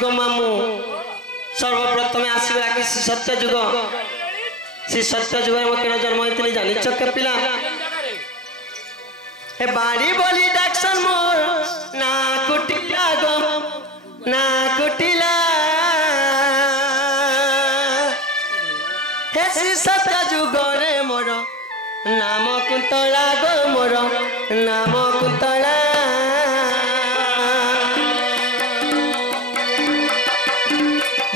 गो मामू सर्वप्रथम आसला कि सत्य जुग से सत्य जुग में केन जन्म होती जानी चके पिला हे बाड़ी बोली डाक्सन मोर ना कुटिला गो ना कुटिला हे से सत्य जुग रे मोर नाम कुंतला गो मोर नाम कुंतला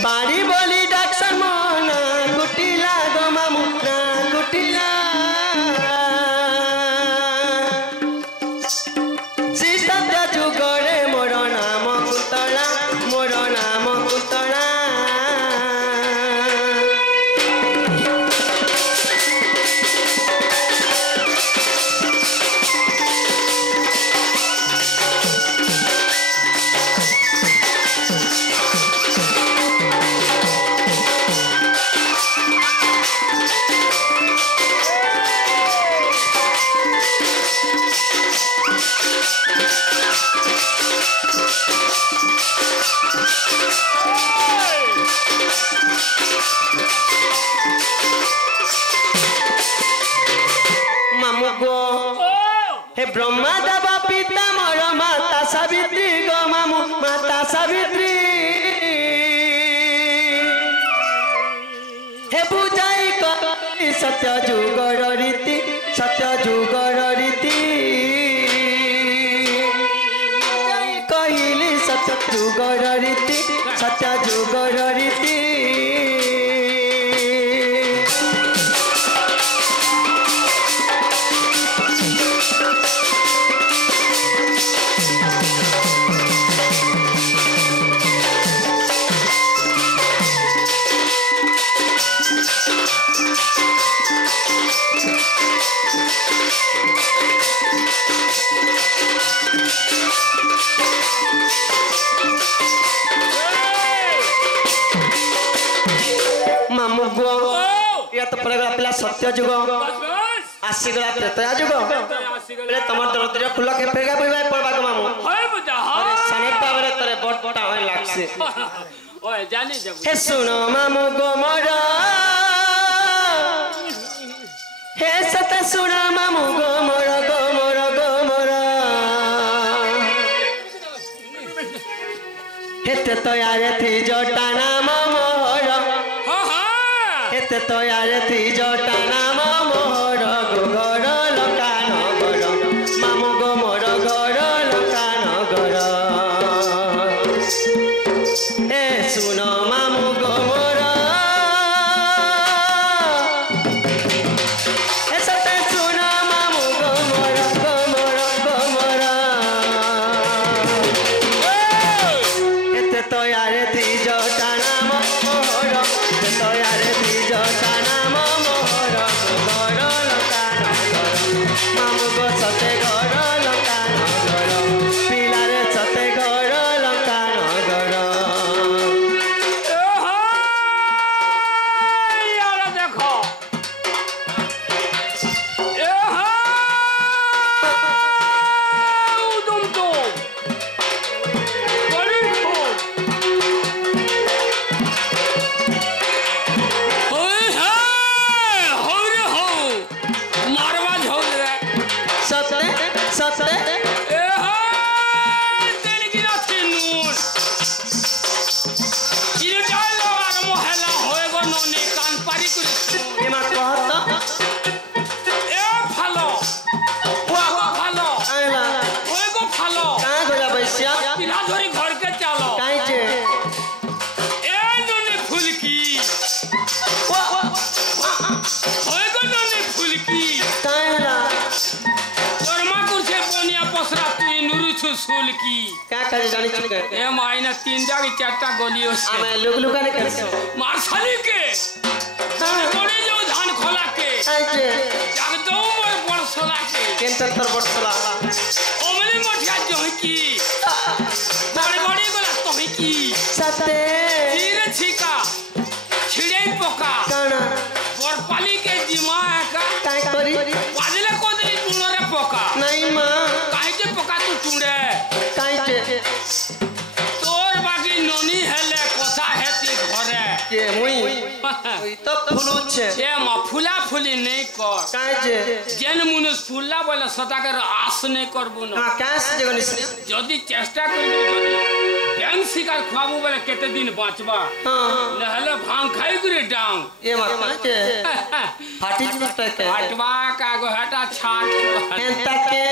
बाड़ी बोली डाक्सन मोर ना कुटिला गो मामू ना कुटिला ब्रह्मा देव पिता मोर माता सावित्री गो मामू माता सावित्री हे बुझाई कही सत्य जुगर रीति सत्य जुगर रीति कहली सत्य जुगर रीति सत्य जुगर रीति सत्य जुग आसीगला त्रेता जुग बले तमर दरदरिया खुला के फेगा पइबा पड़बा के मामू होय बुझा अरे सनेटा बरे तरे बटटा होय लागसे ओए जानी जब हे सुनो मामू गो मोरा हे सत सुनो मामू गो मोरा गो मोरा गो मोरा हे ते तो यारे थी जोटा नाम मोरा हे ते तो यारे थी जोटा नाम मोर गोगर लकान गर मामू गो मोर घर लकान गर ए सुनो मामू गो मोर ए सते सुनो मामू गो मोर गो मोर गो मोर एते तो यारे थी जोटा नाम मोर ते तो यारे थी जोटा नाम मोर गोगर लकान गर मामू गो सते घर लकान गर पिलारे सते घर लकान गर यार देखो उदम तो बड़ी खूब मारवा झोल रे सते सते ए हा तेल गिरा चिनून इरे डालो आर मोहला होएगो नोनी कान पारी करी एमा कहत ए फालो वाह फालो आला होएगो फालो का गोला बैसिया पिला धरी घर के चलो काई जे ए नोनी फुलकी वाह होएगो नोनी फुलकी काला वर्मा कुछे बोनिया पसरा तू नुरु छुसुल की का करे जानी छिके ए माइना तीन जागी चारटा गोलियों से आमे लुक ने करसो मारसाली के बड़ी जो धान खोला के आजे जगदो मोर बड़सला के केंतर तर बड़सला ओमली मठिया जोही की बड़ी बड़ी गोला तोही की सते धीरे छिका छिड़े पोका काना बरपाली के जिमा का काय करी वाजले को दे टुनरे पोका नहीं मां काहे के पोका तू टुंडे काई जे तोर बाकी नोनी है ওই তো ফুলুছে এ মা ফুলা ফুলি নেই কর কাই যে যেন মুনুষ ফুললা বলে সদাকে আস নেই করবো না হ্যাঁ কাই সে জগনিস যদি চেষ্টা করবি যদি ব্যাং শিকার খাবো বলে কেতে দিন বাঁচবা হ্যাঁ নহলে ভাং খাই করে ডাং এ মা কাই যে ফাটি জিনিসটা কে হাটবা কাগো হাটা ছাট এন্তাকে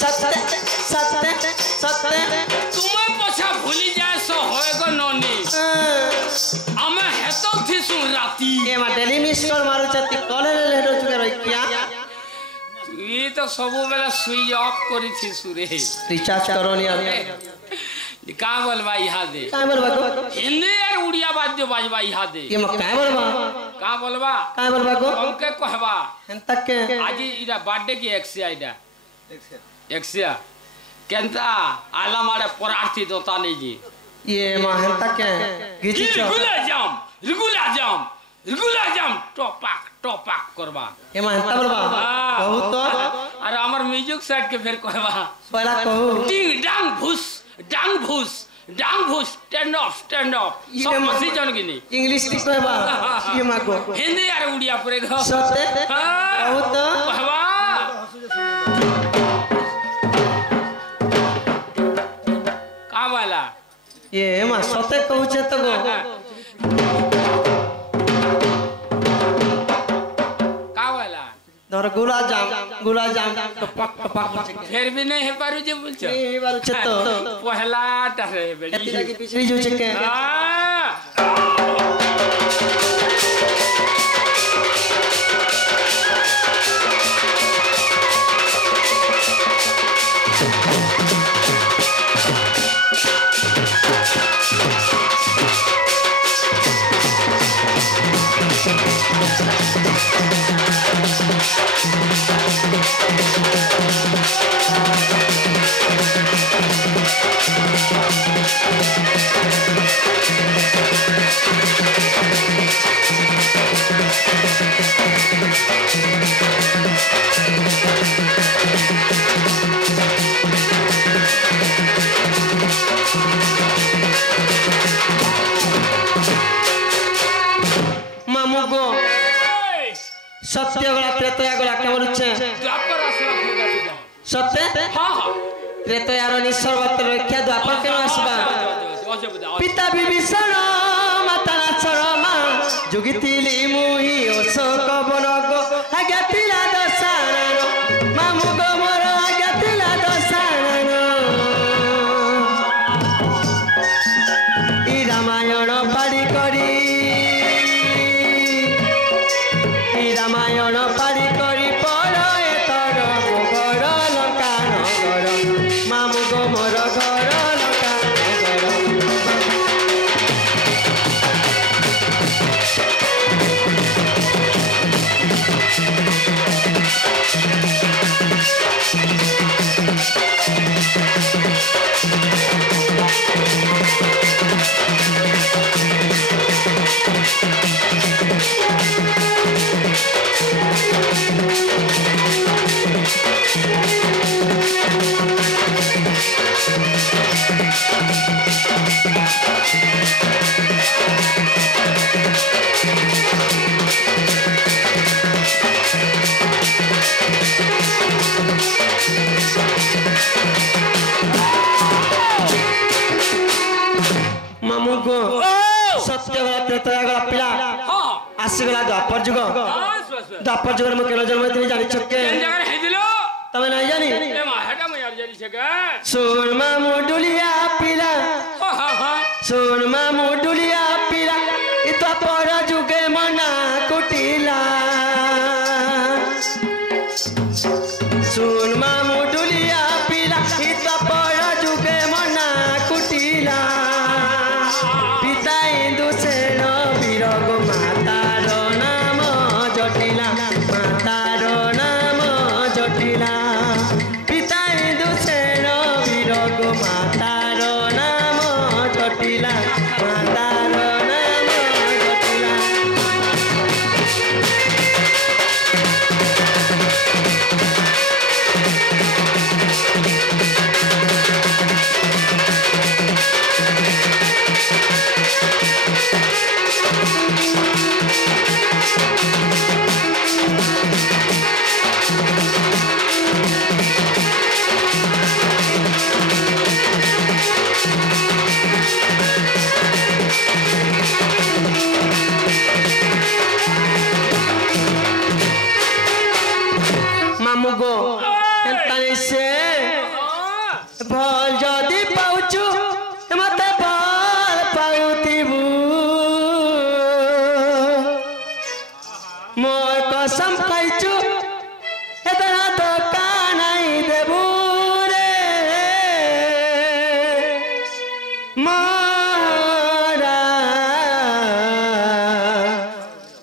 सत्य सत्य सत्य तुम्हें पछा भूली जाए सो होएगो नोनी हमें हेतो थी सु राती ये मा डेली मिस कर मारू चती कॉलेज ले हेडो चुके रही क्या ये तो सबो बेला स्विच ऑफ करी थी सुरे रिचार्ज करो नहीं अब का बोलबा इहा दे का बोलबा को हिंदी और उड़िया बात बाजबा इहा दे ये मा का बोलबा का बोलबा को हमके कहबा एंतक के आज इरा बर्थडे की एक्सिया इडा एक्सिया केंता आला मारे परार्थी दोता नहीं जी ये मा एंतक के गिची चो रेगुलर जाम टॉपाक करबा ये मा एंता बोलबा कहू तो अरे हमर म्यूजिक सेट के फिर कहबा पहला कहू डिंग डांग भूस स्टैंड अप सब मसी जन की नहीं इंग्लिश की कहबा ये मा को हिंदी यार उड़िया पूरे घ सत्य कहू तो कहबा का वाला ये मा सत्य कहू छे तो गो का वाला धर गुलाब जाम तो पक फिर भी नहीं है पारू जे बोल छ ये बार छे तो पहला टरे बेड़ी कतिला की पिछली जो छे के सत्य गला त्रेतया गला के बोलुछे द्वापर आसरा होगा तुझा सत्य हां त्रेतयार निसर्वत रक्षा द्वापर के आसबा पिता विभीषण माता शर्मा जुगितिली मुही अशोक बनगो आज्ञातिला दशानन मामु गो मोर आज्ञातिला दशानन ई रामायण पाड़ी करी रामायण पारी करी पड़ एतर घर लंका नगर मामु गो मोर घर लंका नगर मामु गो सत्य गला त्रेतया गला पिला हां आसी गला द्वापर जुग द्वापर जुग में केलो जन्म तिनी जानि छके जगह है दिलो तमे नहीं जानी ए मा हेटा में यार जानी छके सुन मामु डुलिया पिला हां सुन मामु डुलिया पिला इ द्वापर जुगे मना कुटिला सुन मामु डुलिया पिला इ द्वापर जुगे मना कुटिला पिता इंदु सेन वीरगो मातार नाम जटिला मातार नाम जटिला पिता इंदु सेन वीरगो मातार नाम जटिला मातार नाम जटिला कसम खाइचु एतना धोखा नहीं देबू रे मोरा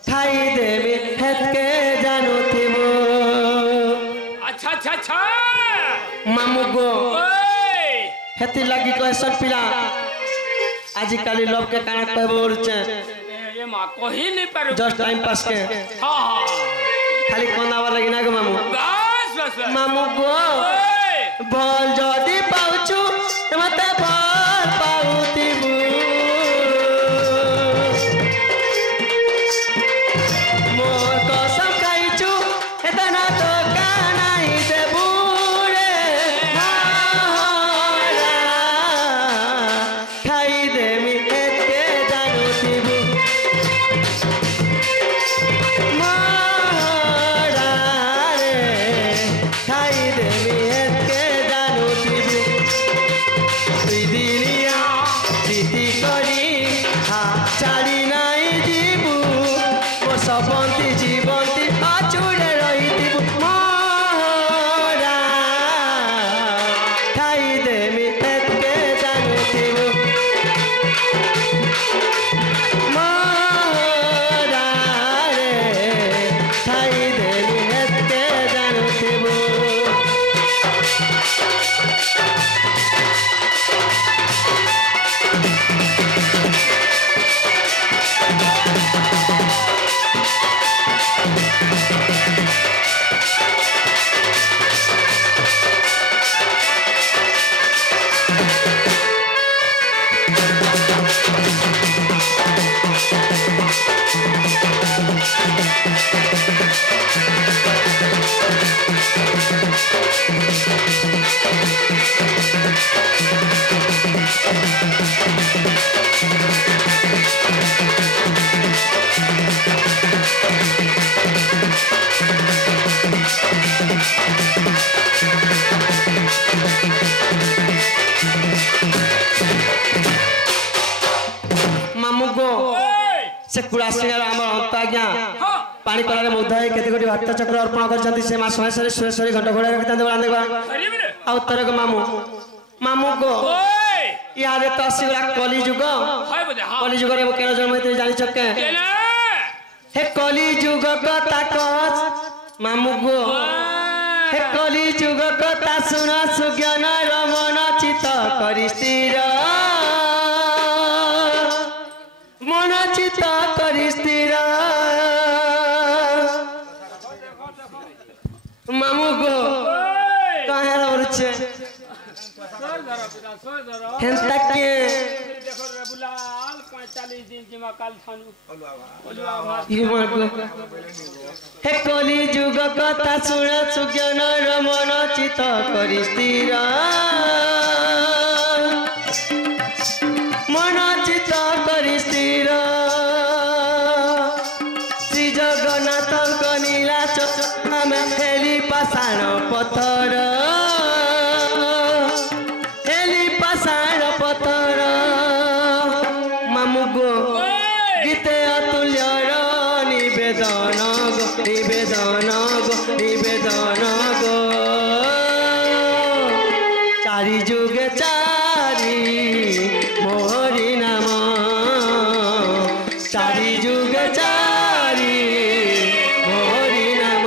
खाई देबी हेतके जानू थिबू। अच्छा अच्छा अच्छा मामू गो ओए हेती लगी कैसन पिला आजिकल लोग के काना कहबो उरचे ये मां कही नहीं पारू जस्ट टाइम पास के हां हां खाली कोनावा लगी ना गो मामू बस बस मामू गो ओए भल जदी पाउछु मते भल पाउतिबू मोर कसम खाइछु एतना तो कानाई देबू रे मोरा खाई देमी एते जानुतिबू मोरा रे खाई देमी एते जानुतिबू दिलिया जीती करी हा छाड़ी नाई जीबू मोर सबंती जीवंती आचुड़े रहिथिबू मोरा खाई देमी एतके जानुथिबू मोरा रे खाई देमी एतके जानुथिबू। मामू गो से कुड़ा सिंगर आमर अंत आज्ञा पानी कलारे मुग्धाई केते कोटी भक्त चक्र अर्पण करछंती से मा समेश्वरी सुरेश्वरी घंटा घोड़ा रखिता देवा देवा आ उत्तर गो मामू मामू गो यारे तो शिवरा कली जुग कली जुग रे केन जन्म होते जानि चके हे कली जुग कथा कस मामू गो हे कली जुग कथा सुन सुज्ञान रमन चित करि स्थिर मन चित करि स्थिर मामू गो कहे रउरछे हेंता के देखो रे बुलाल 45 दिन जिमा काल थानु ये मार गो हे कली जुग कथा सुन सुज्ञान रमन चित करि स्थिर मन चित करि स्थिर श्री जगन्नाथ नीला चमे हेली पाषाण पत्थर हेली पाषाण पत्थर मामू गो गीते अतुल्य निवेदन गो निवेदन गो निवेदन गो चारि जुगे चारि मोहरी नाम चारि जुगे चारि मोहरी नाम।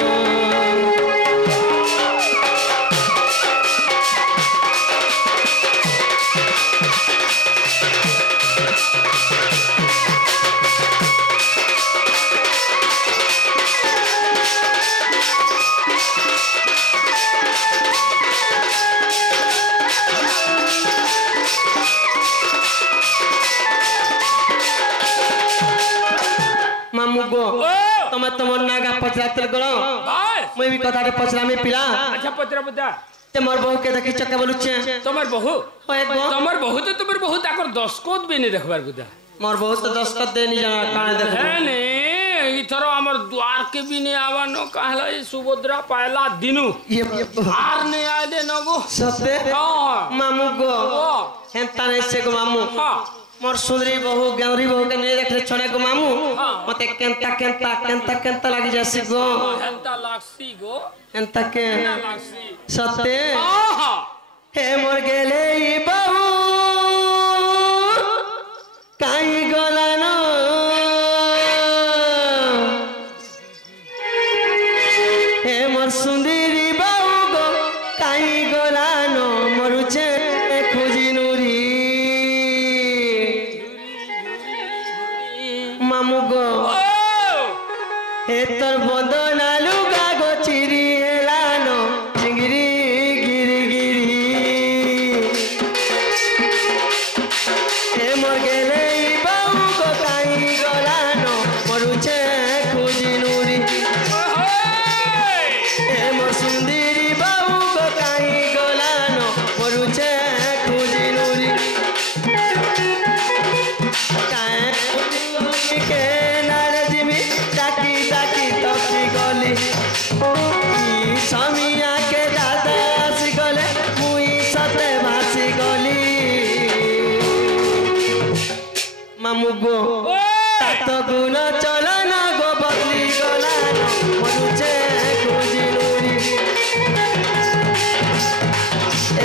मामू गो तमे तमर नागा पचराते गलो बस मैं भी कथा पचरा में पिला अच्छा पत्र बुद्धा ते मोर बहू के देखि चक्का बोलुछे तुम्हार बहू ओए गो तुम्हार बहू तो तुम्हार बहू ताकर दस्खत भी नहीं देखबार बुद्धा मोर बहू तो दस्खत दे नहीं जाना काने देख है ने इथरो हमर द्वार के भी नहीं आवानो कहला ई सुभद्रा पहला दिनु ये आर नहीं आले नगो सते हां मामू गो हेंता नहीं से गो मामू हां मोर सुंदरी बहू गौरी बहू के नहीं देख छने गो मामू हां मते केंता केंता केंता केंता लागी जासी गो हेंता लागसी गो एंता के लागसी सत्य आहा हे मोर गेले ई बहु काई गलानो हे मोर सुंदरी बहु गो काई गलानो मरुचे खोजी नुरी मामू गो हे तोर बंदना लुगा गो चिरी हेलानो चिंगरी गिरी गिरी हे मोर गेले ई बहु गो काई गलानो मरुचे खोजी नुरी हे मोर सुंदरी बहु गो काई गलानो मरुचे खोजी नुरी के नारे जिमी ताकी ताकी तकी गली समिया के दादा आसी गले मुई सते भासी गली मामू गो तात गुण चलन गो बदली गलान मरुचे खोजी नुरी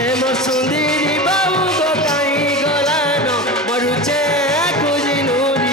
ए मोर सुंदरी बाबू गो काई गलान मरुचे खोजी नुरी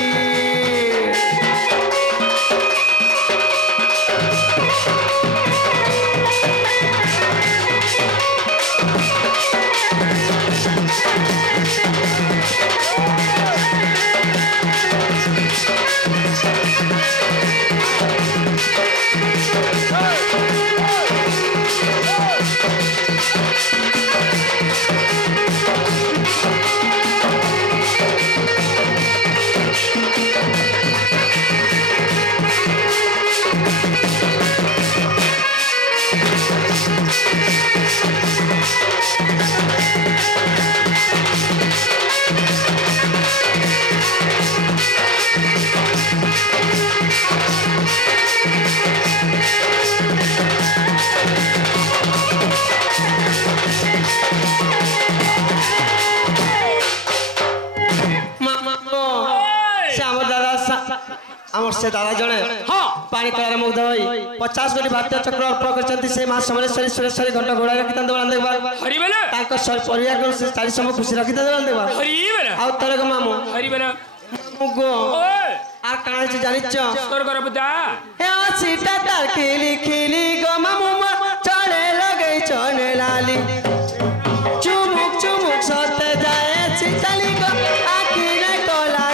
आमर से दादा जने हाँ पानी कलार मुग्ध होई 50 कोटी भारतीय चक्र अर्पण करछंती से मां समलेश्वरी सुरेश्वरी घंटा घोड़ा रखितन देवान देवा हरि बेला ताको परिवार को से चारि समय खुशी रखितन देवान देवा हरि बेला आउ तरक मामू हरि बेला मुगो ओए आ काणे से जानिच तोर कर बुदा हे सीता तार खिली खिली गो मामू चले लगे चने लाली चुमुक चुमुक सत जाए सीताली गो आखी रे कोला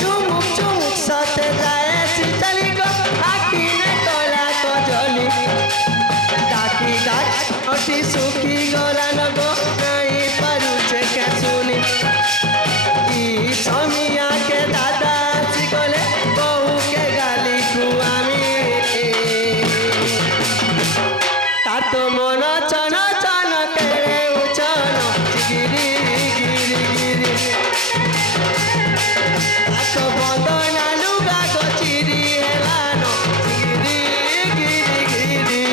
चुमुक चुमुक सते जाए सीतली को आखी ने कोला को जली ताकी ताक अति सुखी गोला न गो नहीं परुचे के सुनी ई समिया के दादा सिकोले बहू के गाली कुआमी तातो मन चन चन केरे उचन गिरी गिरी गिरी तो बंदना लुगा को चिरी हेलानो गिरी गिरी गिरी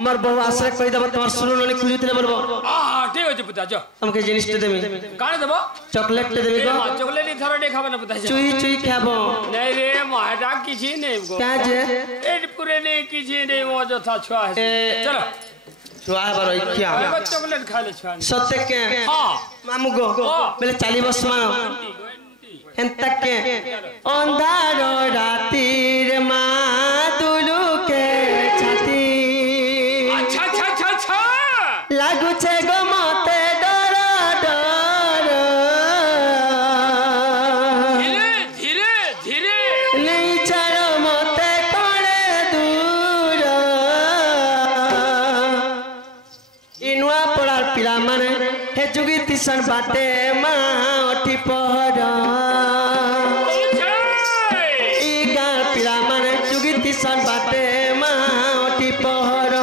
मोर बहु आश्रय कहि दब तोर सुनो ननी खुजुतले मोर हां ठीक अछि पुता जो हमके जिनिस ते देबी काने देबो चॉकलेट ते देबी को चॉकलेट थरो दे खाबो न पुता चुई चुई खाबो नहीं रे माडा किछि नहीं गो का जे एट पूरे नहीं किछि नहीं मो जथा छुआ है चलो छुआ बर इख्या चॉकलेट खा ले छुआ सत्य के हां मामू गो बेले 40 वर्ष मान एंता के अंधार रातिर मा दुलु के छाती अच्छा अच्छा अच्छा अच्छा लागु ଲାଗୁଛେ ଗୋ ମତେ ଡର ଡର ଧୀରେ ଧୀରେ ନେଇ ଛାଡ଼ ମତେ କଳେ ଦୂର ଇ ନୂଆ ପଡ଼ାର ପିଲାମାନେ ହେ ଯୁଗି ତିସନ୍ ବାଟେ ମା ଅଠି ପହର ଇ ଗାଁ ପିଲାମାନେ ଯୁଗି ତିସନ୍ ବାଟେ ମା ଅଠି ପହର